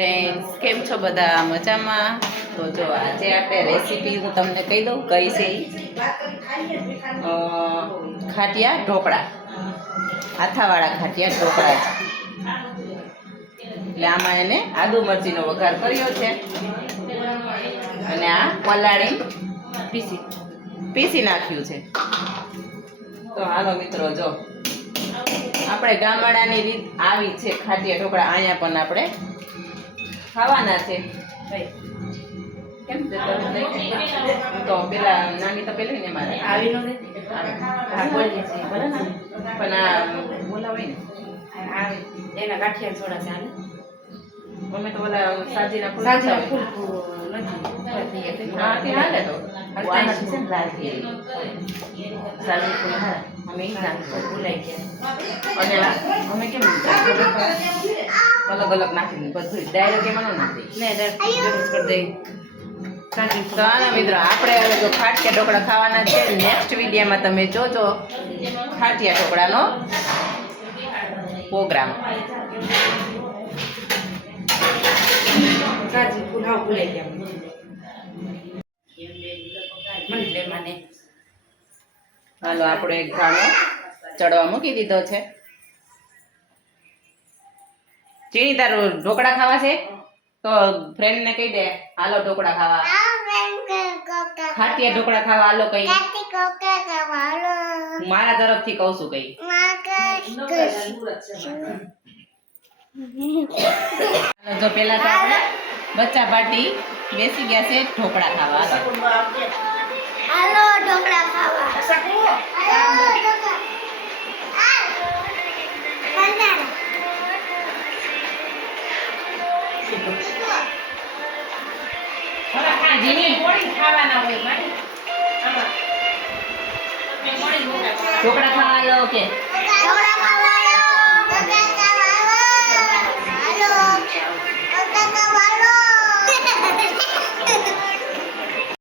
Friends, કેમ છો બધા? મજામાં? તો જો આજે આપણે રેસીપી હું તમને કહી દઉં કઈ છે ખાટિયા ઢોકળા, આથાવાળા ખાટિયા ઢોકળા છે. એટલે આમાં એને આદુ મરચીનો વઘાર કર્યો છે અને આ પલાળી પીસી નાખ્યું છે. તો હાલો મિત્રો, જો આપણે ગામડાની રીત આવી છે. ખાટિયા ઢોકળા અહીંયા પણ આપણે ખાવાના છે. કેમ છે તો પેલા નાની તો પેલી ને મારે આવી નો પણ આ બોલાવાય ને એના ગાંઠિયા થોડા ચાલે. અમે તો ઓલા સાજીના ફૂલ નથી. હા તે હાલે તો આના છે ને લાલ થી સાજી ફૂલ હાલે અમે ઈ નાખી ભૂલાઈ ગયા. અને અમે કેમ અલગ અલગ નાખીને બધું ડાયરેક્ટ એમાં ન નાખી ને ડાયરેક્ટ કરી દઈ. તો આના મિત્રો આપણે હવે જો ખાટિયા ઢોકળા ખાવાના છે. નેક્સ્ટ વિડીયોમાં તમે જોજો ખાટિયા ઢોકળાનો પ્રોગ્રામ. કાજી ફૂલ હાવ ભૂલાઈ ગયા મને મને. હાલો, આપણો એક ઘાણો ચડવા મૂકી દીધો છે. ચીણી તારું ઢોકળા ખાવા છે તો ફ્રેન્ડ ને કહી દે હાલો ઢોકળા ખાવા, ખાટિયા ઢોકળા ખાવા હાલો કઈ. મારા તરફથી કહું છું કઈ. જો પેલા તો આપણે બચ્ચા પાર્ટી બેસી ગયા છે ઢોકળા ખાવા. હાલો ઢોકળા ખાવા. હાલો ઢોકળા. ઢોકળા ખાવા લો કે ઢોકળા ખાવા. ઢોકળા ખાવા. હાલો ઢોકળા ખાવા.